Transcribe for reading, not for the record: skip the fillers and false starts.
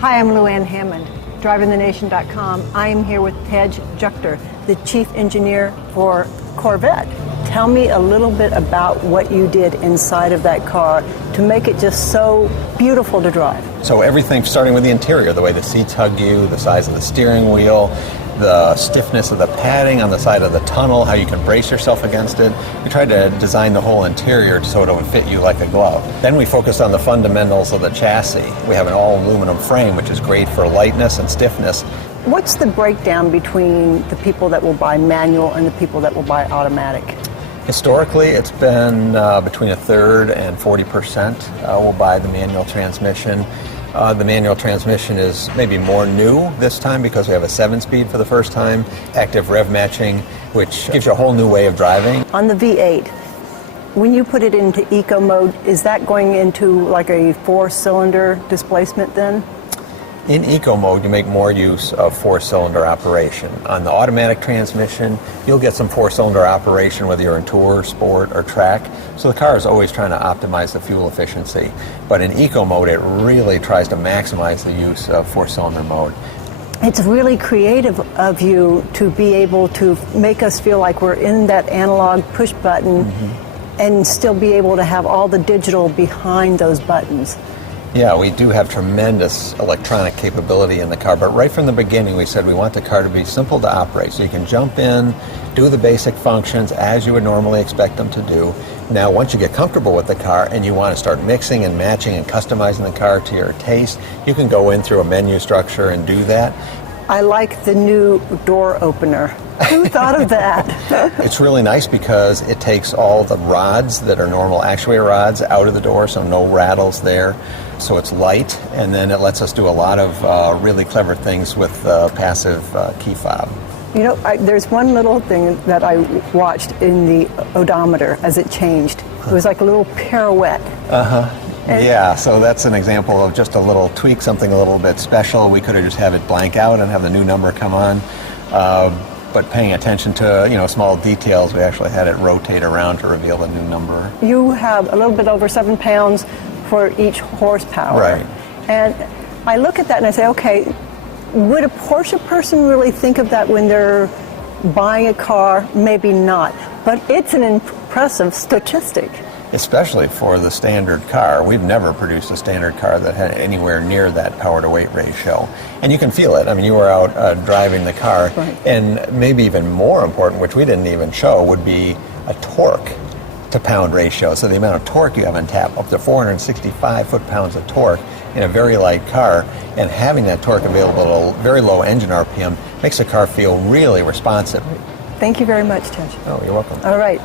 Hi, I'm Luann Hammond, DrivingTheNation.com. I am here with Tadge Juechter, the Chief Engineer for Corvette. Tell me a little bit about what you did inside of that car to make it just so beautiful to drive. So everything starting with the interior, the way the seats hug you, the size of the steering wheel, the stiffness of the padding on the side of the tunnel, how you can brace yourself against it. We tried to design the whole interior so it would fit you like a glove. Then we focused on the fundamentals of the chassis. We have an all-aluminum frame, which is great for lightness and stiffness. What's the breakdown between the people that will buy manual and the people that will buy automatic? Historically, it's been between a third and 40% will buy the manual transmission. The manual transmission is maybe more new this time because we have a 7-speed for the first time, active rev matching, which gives you a whole new way of driving. On the V8, when you put it into eco mode, is that going into like a 4-cylinder displacement then? In eco mode, you make more use of 4-cylinder operation. On the automatic transmission, you'll get some 4-cylinder operation whether you're in tour, sport, or track. So the car is always trying to optimize the fuel efficiency. But in eco mode, it really tries to maximize the use of 4-cylinder mode. It's really creative of you to be able to make us feel like we're in that analog push button and still be able to have all the digital behind those buttons. Yeah, we do have tremendous electronic capability in the car, but right from the beginning we said we want the car to be simple to operate, so you can jump in, do the basic functions as you would normally expect them to do. Now, once you get comfortable with the car and you want to start mixing and matching and customizing the car to your taste, you can go in through a menu structure and do that. I like the new door opener. Who thought of that? It's really nice because it takes all the rods that are normal actuator rods out of the door, so no rattles there. So it's light, and then it lets us do a lot of really clever things with passive key fob. You know, there's one little thing that I watched in the odometer as it changed. It was like a little pirouette. Yeah, so that's an example of just a little tweak, something a little bit special. We could have just have it blank out and have the new number come on. But paying attention to small details, we actually had it rotate around to reveal the new number. You have a little bit over 7 pounds for each horsepower. Right. And I look at that and I say, okay, would a Porsche person really think of that when they're buying a car? Maybe not. But it's an impressive statistic. Especially for the standard car. We've never produced a standard car that had anywhere near that power to weight ratio. And you can feel it. I mean, you were out driving the car. Right. And maybe even more important, which we didn't even show, would be a torque to pound ratio. So the amount of torque you have on tap, up to 465 foot-pounds of torque in a very light car, and having that torque available at a very low engine RPM makes the car feel really responsive. Thank you very much, Tadge. Oh, you're welcome. All right.